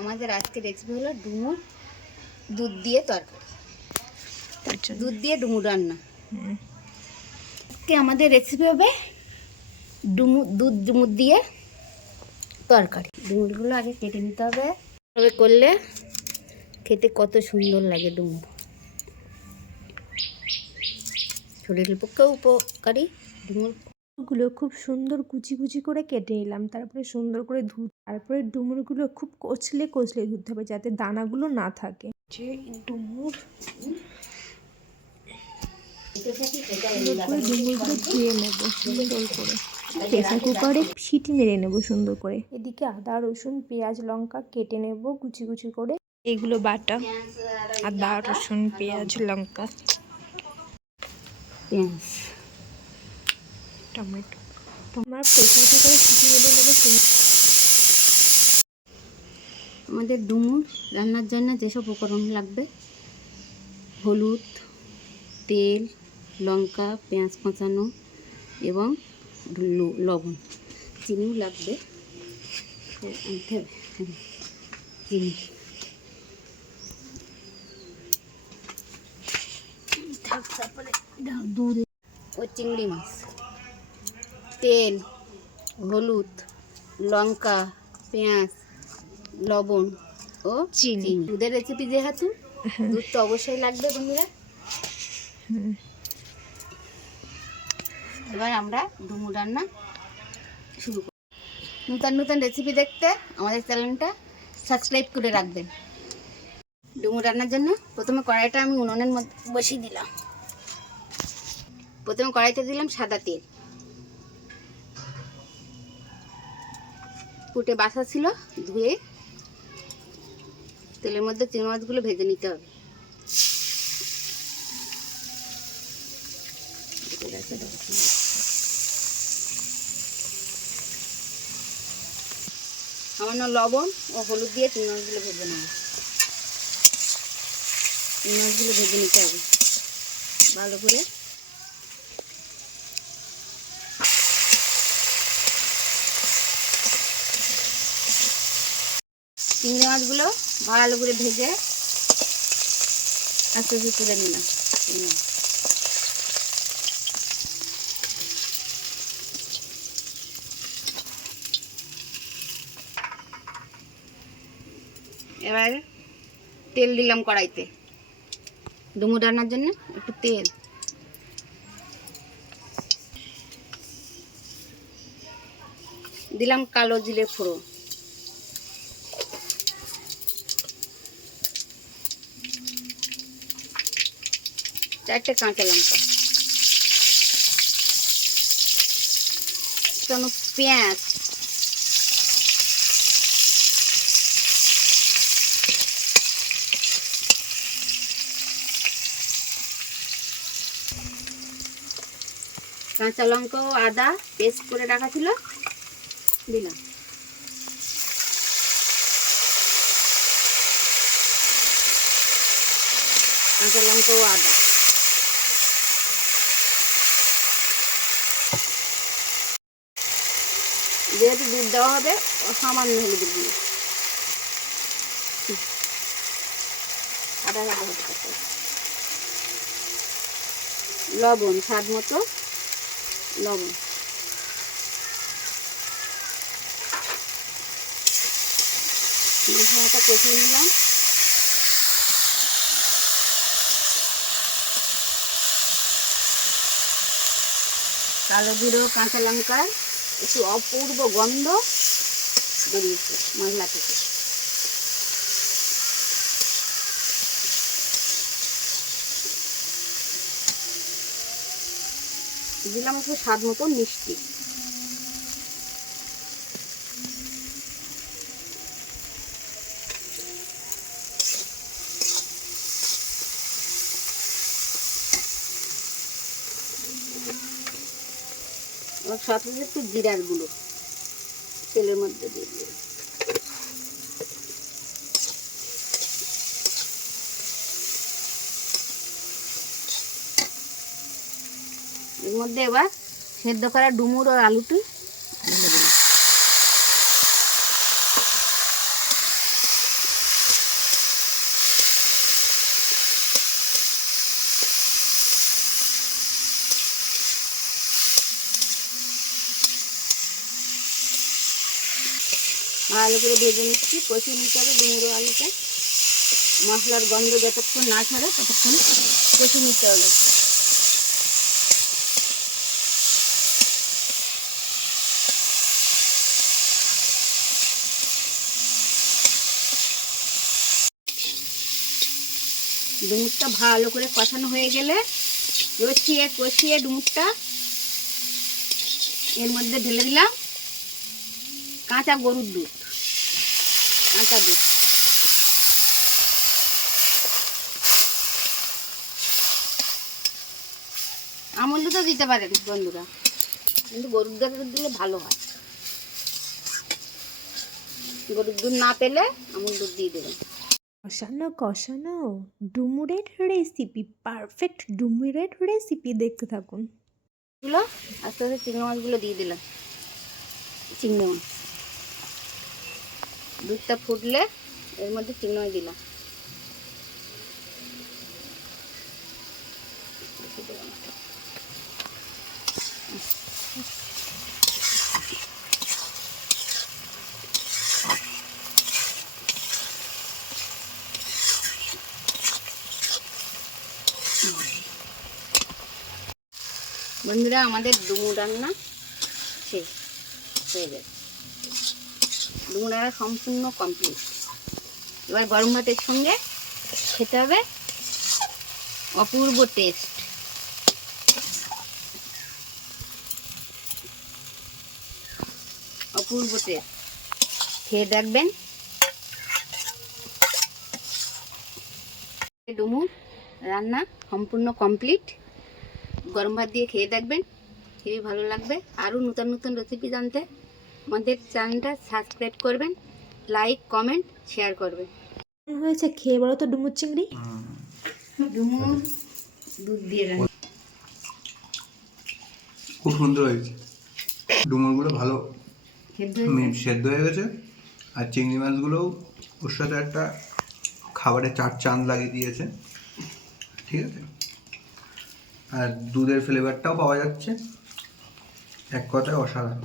আমাদের আজকের রেসিপি হলো ডুমুর দুধ দিয়ে তরকারি। তার দুধ দিয়ে ডুমুর রান্না। আজকে আমাদের রেসিপি হবে ডুমুর দুধ ডুমুর দিয়ে তরকারি। ডুমুরগুলো আগে কেটে নিতে হবে। তবে করলে খেতে কত সুন্দর লাগে ডুমুর। শরীরের পক্ষেও উপকারী ডুমুর। গুলো খুব সুন্দর কুচি কুচি করে কেটে নিলাম। তারপরে সুন্দর করে ধু তারপরে ডুমুরগুলো খুব কচলে কচলে ধুতে হবে যাতে দানাগুলো না থাকে। যে ডুমুর সুন্দর করে ডুমুরগুলো ধুয়ে নেব সুন্দর করে। প্রেসার কুকারে সিটি মেরে নেব সুন্দর করে। এদিকে আদা রসুন পেঁয়াজ লঙ্কা কেটে নেব কুচি কুচি করে। এগুলো বাটা আদা রসুন পেঁয়াজ লঙ্কা। পেঁয়াজ। টমেটো। তোমার প্রেসার কুকারে সিটি মেরে নেব আমাদের ডুমুর রান্নার জন্য যেসব উপকরণ লাগবে হলুদ তেল লঙ্কা পেঁয়াজ কাঁচানো এবং লবণ। চিনিও লাগবে। আনতে হবে। হ্যাঁ, চিনি। তারপরে দুধ। ও চিংড়ি মাছ। তেল হলুদ লঙ্কা পেঁয়াজ লবণ ও চিনি। দুধের রেসিপি যেহেতু দুধ তো অবশ্যই লাগবে বন্ধুরা। এবার আমরা ডুমুর রান্না শুরু করি। নূতন নূতন রেসিপি দেখতে আমাদের চ্যানেলটা সাবস্ক্রাইব করে রাখবেন। ডুমুর রান্নার জন্য প্রথমে কড়াইটা আমি উনুনের মধ্যে বসিয়ে দিলাম। প্রথমে কড়াইতে দিলাম সাদা তেল। ফুটে বাসা ছিল, ধুয়ে তেলের মধ্যে চিংড়ি মাছগুলো ভেজে নিতে হবে। সামান্য লবণ ও হলুদ দিয়ে চিংড়ি মাছগুলো ভেজে নেব। চিংড়ি মাছগুলো ভেজে নিতে হবে। ভালো করে চিংড়ি মাছগুলো ভালো করে ভেজে আস্তে আস্তে তুলে নিলাম। এবার তেল দিলাম কড়াইতে। ডুমুর রান্নার জন্য একটু তেল। দিলাম কালো জিরে ফোড়ন। চারটে কাঁচা লঙ্কা। কোনো পেঁয়াজ। কাঁচা লঙ্কা ও আদা পেস্ট করে রাখা ছিল। দিলাম। কাঁচা লঙ্কা ও আদা। যেহেতু দুধ দেওয়া হবে সামান্য হলুদ দিয়ে লবণ, স্বাদ মতো লবণ। মশলাটা কষিয়ে নিলাম। কালো জিরো, কাঁচা লঙ্কার একটু অপূর্ব গন্ধ বেরিয়েছে মশলা থেকে। দিলাম একটু স্বাদ মতো মিষ্টি। সাথে সাথে একটু জিরার গুঁড়ো, তেলের মধ্যে দিয়ে দিই এর মধ্যে এবার সেদ্ধ করা ডুমুর আর আলুটি ভালো করে ভেজে নিচ্ছি, কষিয়ে নিতে হবে ডুমুরো আলুটা। মশলার গন্ধ যতক্ষণ না ছাড়ে ততক্ষণ কষিয়ে নিতে হবে। ডুমুরটা ভালো করে কষানো হয়ে গেলে কষিয়ে কষিয়ে ডুমুরটা এর মধ্যে ঢেলে দিলাম কাঁচা গরুর দুধ। কাঁচা দুধ আমুল দুধও দিতে পারেন বন্ধুরা কিন্তু গরুর দুধ দিলে ভালো হয়। গরুর দুধ না পেলে আমুল দুধ দিয়ে দেবেন। কষানো কষানো ডুমুরের রেসিপি পারফেক্ট ডুমুরের রেসিপি দেখতে থাকুন। গুলো আস্তে আস্তে চিংড়ি মাছগুলো দিয়ে দিলাম। চিংড়ি মাছ। দুধটা ফুটলে এর মধ্যে মাছ দিলাম। বন্ধুরা আমাদের ডুমু রান্না শেষ। হয়ে যাবে ডুমু রান্না সম্পূর্ণ কমপ্লিট এবার গরম ভাতের সঙ্গে খেতে হবে অপূর্ব টেস্ট অপূর্ব টেস্ট খেয়ে দেখবেন। ডুমুর রান্না সম্পূর্ণ কমপ্লিট গরম ভাত দিয়ে খেয়ে দেখবেন। খেয়ে ভালো লাগবে। আরও নতুন নতুন রেসিপি জানতে আমাদের চ্যানেলটা সাবস্ক্রাইব করবেন লাইক কমেন্ট শেয়ার করবেন। হয়েছে? খেয়ে বলো তো ডুমুর চিংড়ি। ডুমুর দুধ দিয়ে রান্না। খুব সুন্দর হয়েছে। ডুমুরগুলো ভালো সেদ্ধ সেদ্ধ হয়ে গেছে। আর চিংড়ি মাছগুলোও ওর সাথে একটা খাবারে চার চাঁদ লাগিয়ে দিয়েছে। ঠিক আছে? আর দুধের ফ্লেভারটাও পাওয়া যাচ্ছে। এক কথায় অসাধারণ।